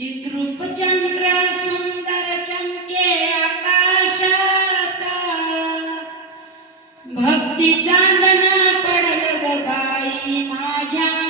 चिद्रूप चंद्र सुंदर चमके आकाशात. भक्ती चांदना पडल बाई माझ्या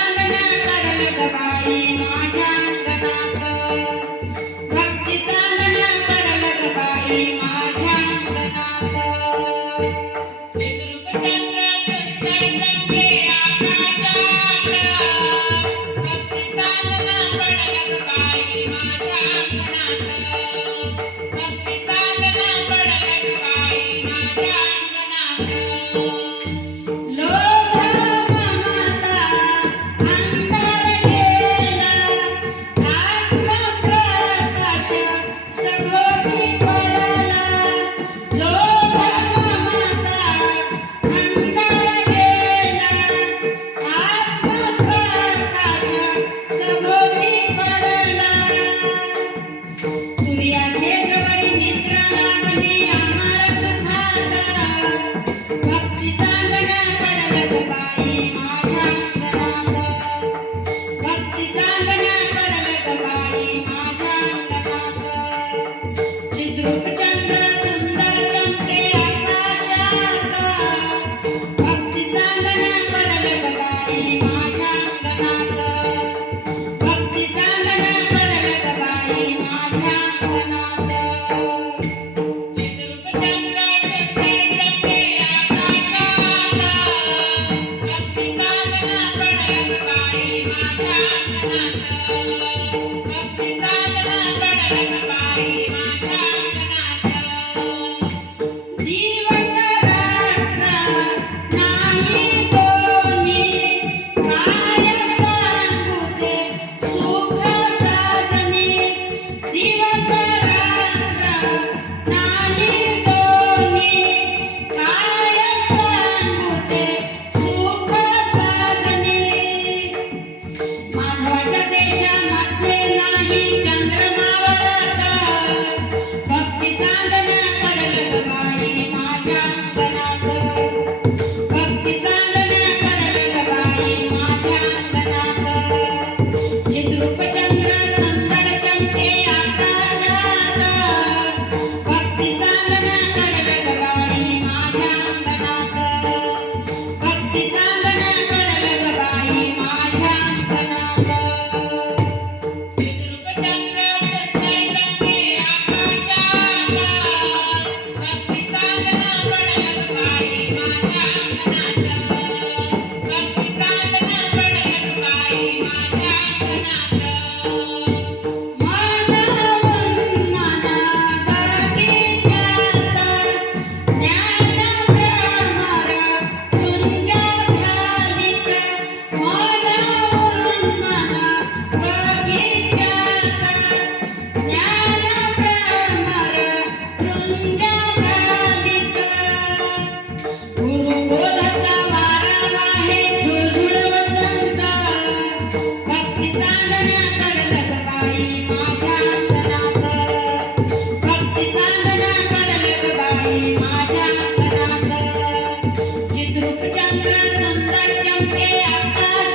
ಜಗಬಾಯಿ ಮಾಯಾ Thank you.